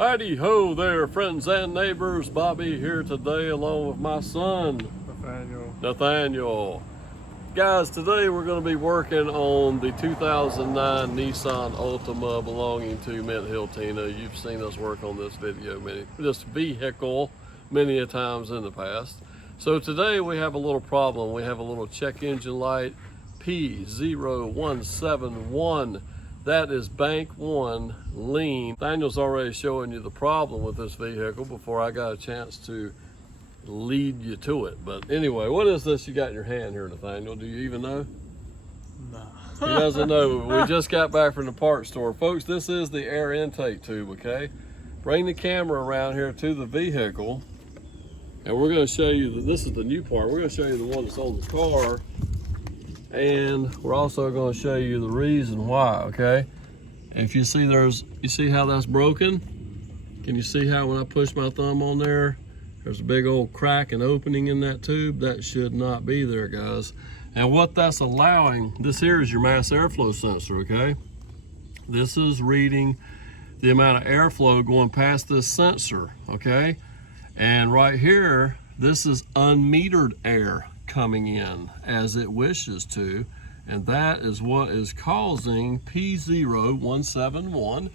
Howdy ho there, friends and neighbors. Bobby here today along with my son, Nathaniel. Guys, today we're going to be working on the 2009 Nissan Altima belonging to Mint Hill Tina. You've seen us work on this vehicle many a times in the past. So today we have a little problem. We have a little check engine light P0171. That is bank 1 lean. Daniel's already showing you the problem with this vehicle before I got a chance to lead you to it. But anyway, what is this you got in your hand here, Nathaniel? Do you even know? No. He doesn't know. We just got back from the parts store. Folks, this is the air intake tube, okay? Bring the camera around here to the vehicle, and we're going to show you that this is the new part. We're going to show you the one that's on the car, and we're also going to show you the reason why, okay? If you see you see how that's broken? Can you see how when I push my thumb on there, there's a big old crack and opening in that tube? That should not be there, guys. And what that's allowing, this here is your mass airflow sensor, okay? This is reading the amount of airflow going past this sensor, okay? And right here, this is unmetered air coming in as it wishes to, and that is what is causing P0171,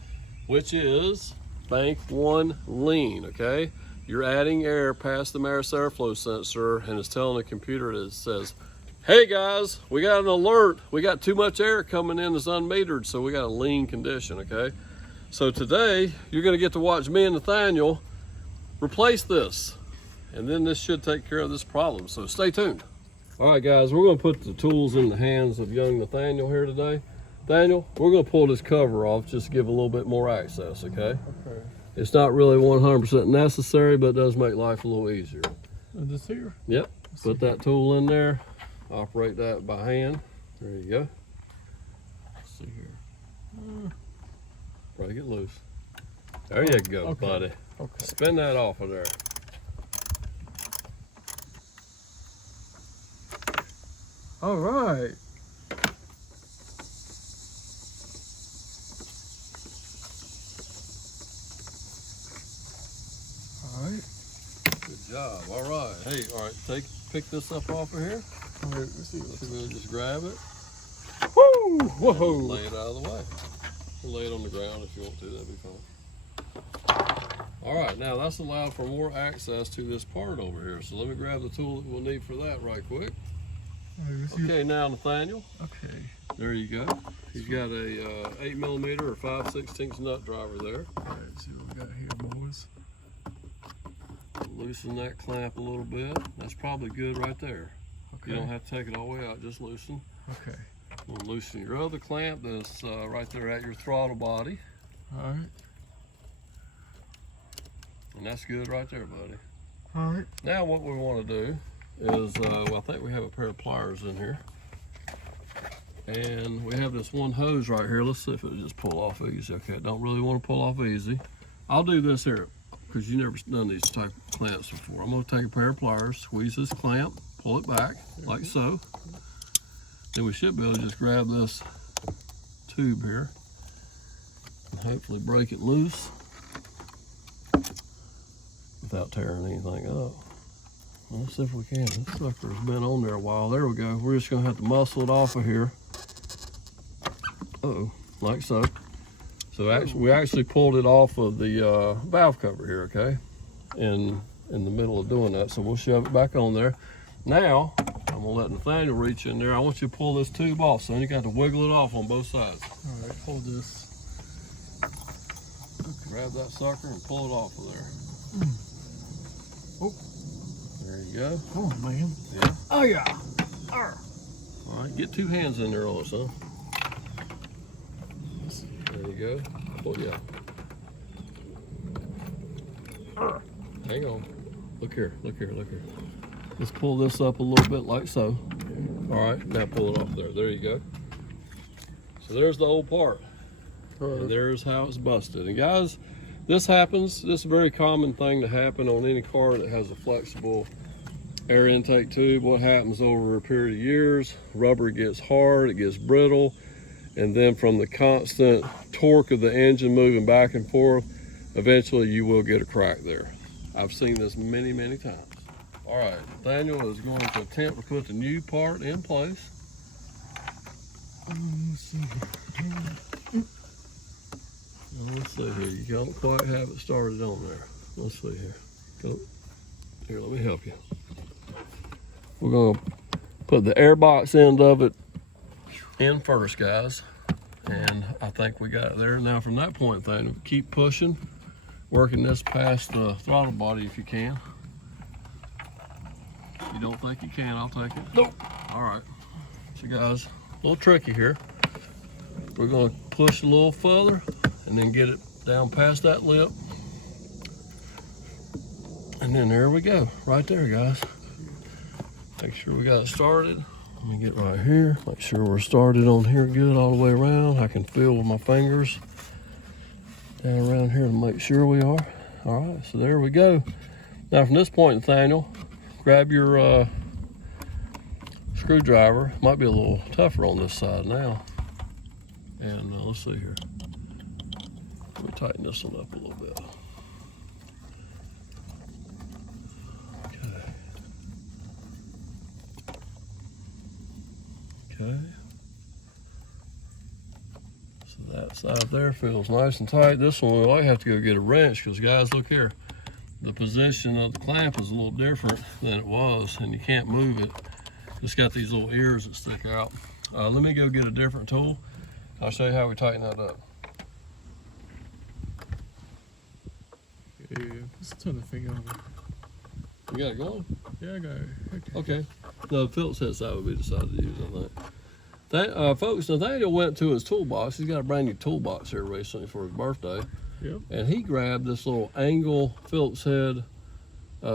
which is bank 1 lean, okay? You're adding air past the mass airflow sensor, and it's telling the computer that it says, hey guys, we got an alert. We got too much air coming in that's unmetered, so we got a lean condition, okay? So today, you're gonna get to watch me and Nathaniel replace this, and then this should take care of this problem, so stay tuned. All right, guys, we're gonna put the tools in the hands of young Nathaniel here today. Nathaniel, we're gonna pull this cover off just to give a little bit more access, okay? Okay. It's not really 100% necessary, but it does make life a little easier. Is this here? Yep, put that tool in there, operate that by hand. There you go. Let's see here. Break it loose. There you go, okay, buddy. Okay. Spin that off of there. All right. All right. Good job. All right. Hey, all right. Pick this up off of here. All right. Let's see. We'll just grab it. Woo! Whoa! Lay it out of the way. We'll lay it on the ground if you want to. That'd be fine. All right. Now that's allowed for more access to this part over here. So let me grab the tool that we'll need for that right quick. Okay, now Nathaniel. Okay. There you go. He's got a 8mm or 5/16 nut driver there. All right. See what we got here, boys. Loosen that clamp a little bit. That's probably good right there. Okay. You don't have to take it all the way out. Just loosen. Okay. We'll loosen your other clamp that's right there at your throttle body. All right. And that's good right there, buddy. All right. Now what we want to do is, well, I think we have a pair of pliers in here. And we have this one hose right here. Let's see if it'll just pull off easy. Okay, don't really want to pull off easy. I'll do this here because you've never done these type of clamps before. I'm going to take a pair of pliers, squeeze this clamp, pull it back like so. Then we should be able to just grab this tube here and hopefully break it loose without tearing anything up. Let's see if we can. This sucker's been on there a while. There we go. We're just gonna have to muscle it off of here. Uh-oh, like so. So actually, we actually pulled it off of the valve cover here, okay? In the middle of doing that, so we'll shove it back on there. Now, I'm gonna let Nathaniel reach in there. I want you to pull this tube off, son. You got to wiggle it off on both sides. All right. Hold this. Grab that sucker and pull it off of there. Oh. There you go. Oh man. Yeah. Oh yeah. All right, get 2 hands in there on it, son. There you go. Oh yeah. Hang on. Look here, look here, look here. Let's pull this up a little bit like so. All right, now pull it off there. There you go. So there's the old part. And there's how it's busted. And guys, this happens. This is a very common thing to happen on any car that has a flexible air intake tube. What happens over a period of years, rubber gets hard, it gets brittle, and then from the constant torque of the engine moving back and forth, eventually you will get a crack there. I've seen this many, many times. All right, Daniel is going to attempt to put the new part in place. Let's see here. Let's see here. You don't quite have it started on there. Let's see here. Go. Here, let me help you. We're going to put the airbox end of it in first, guys. And I think we got it there. Now from that point, then, keep pushing, working this past the throttle body if you can. If you don't think you can, I'll take it. Nope. All right. So guys, a little tricky here. We're going to push a little further and then get it down past that lip. And then there we go, right there, guys. Make sure we got it started. Let me get right here. Make sure we're started on here good all the way around. I can feel with my fingers down around here to make sure we are. All right, so there we go. Now from this point, Nathaniel, grab your screwdriver. Might be a little tougher on this side now. And let's see here. We'll tighten this one up a little bit. Okay, so that side there feels nice and tight. This one we might have to go get a wrench because guys, look here. The position of the clamp is a little different than it was and you can't move it. It's got these little ears that stick out. Let me go get a different tool. I'll show you how we tighten that up. Yeah, let's turn the finger over. You got it going? Yeah, I got it. Okay. The Phillips head side would be the side to use, I think. Folks, Nathaniel went to his toolbox. He's got a brand new toolbox here recently for his birthday. Yep. And he grabbed this little angle Phillips head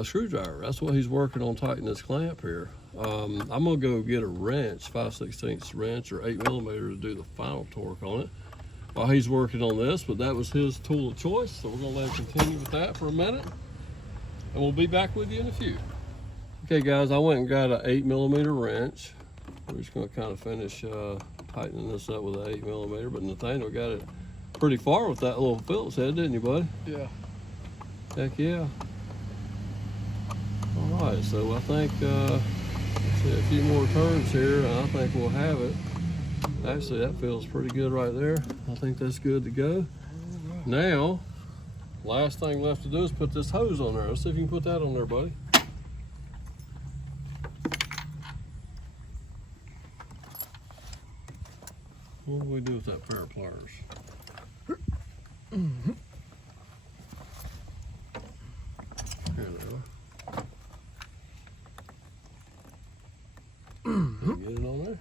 screwdriver. That's what he's working on tightening this clamp here. I'm gonna go get a wrench, 5/16 wrench or 8mm to do the final torque on it while he's working on this, but that was his tool of choice. So we're gonna let him continue with that for a minute and we'll be back with you in a few. Okay guys, I went and got an 8mm wrench. We're just gonna kind of finish tightening this up with an 8mm, but Nathaniel got it pretty far with that little Phillips head, didn't you, buddy? Yeah. Heck yeah. All right, so I think, let's see, a few more turns here, and I think we'll have it. Actually, that feels pretty good right there. I think that's good to go. Right. Now, last thing left to do is put this hose on there. Let's see if you can put that on there, buddy. What do we do with that pair of pliers? Mm-hmm. Here they are. Get it on there?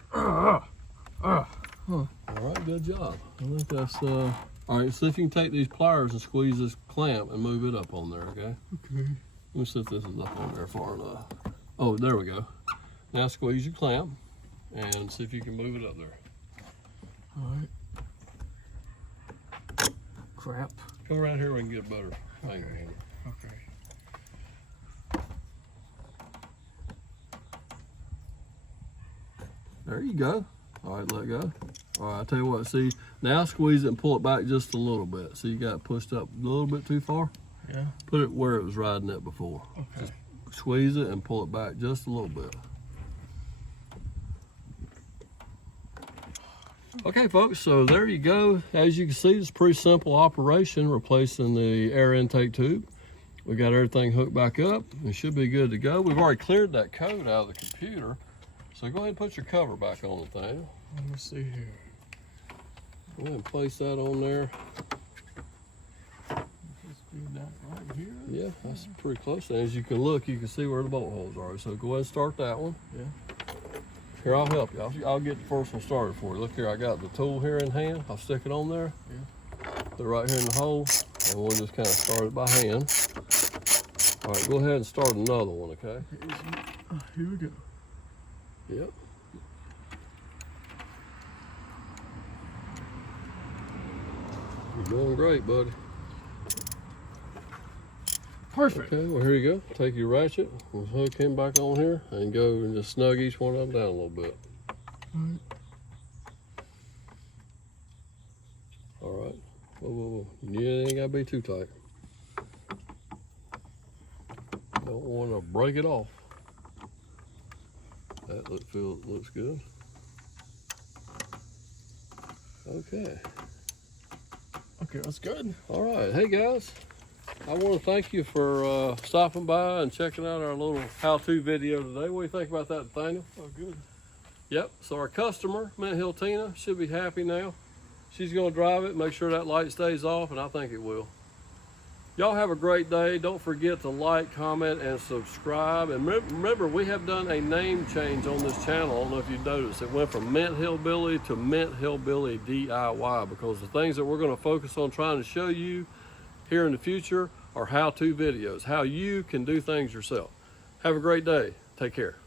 All right, good job. I think that's, all right, see if you can take these pliers and squeeze this clamp and move it up on there, okay? Okay. Let me see if this is up on there far enough. Oh, there we go. Now squeeze your clamp and see if you can move it up there. All right. Crap. Come around here, we can get a better angle on it. Okay. There you go. All right, let go. All right, I'll tell you what, see, now squeeze it and pull it back just a little bit. See, you got it pushed up a little bit too far? Yeah. Put it where it was riding it before. Okay. Just squeeze it and pull it back just a little bit. Okay, folks, so there you go. As you can see, it's a pretty simple operation, replacing the air intake tube. We got everything hooked back up. It should be good to go. We've already cleared that code out of the computer. So go ahead and put your cover back on the thing. Let me see here. Go ahead and place that on there. Just do that right here. Yeah, that's pretty close. And as you can look, you can see where the bolt holes are. So go ahead and start that one. Yeah. Here, I'll help you. I'll get the first one started for you. Look here, I got the tool here in hand. I'll stick it on there. Yeah. Put it right here in the hole, and we'll just kind of start it by hand. All right, go ahead and start another one, okay? Here we go. Yep. You're doing great, buddy. Perfect. Okay, well, here you go. Take your ratchet, we'll hook him back on here, and go and just snug each one of them down a little bit. All right. All right. Whoa, whoa, whoa. You ain't got to be too tight. Don't want to break it off. That looks good. Okay. Okay, that's good. All right. Hey guys, I want to thank you for stopping by and checking out our little how-to video today. What do you think about that, Nathaniel? Oh, good. Yep. So our customer, Mint Hill Tina, should be happy now. She's going to drive it, make sure that light stays off, and I think it will. Y'all have a great day. Don't forget to like, comment, and subscribe. And remember, we have done a name change on this channel. I don't know if you noticed. It went from MintHillBilly to MintHillBilly DIY, because the things that we're going to focus on trying to show you here in the future are how-to videos, how you can do things yourself. Have a great day. Take care.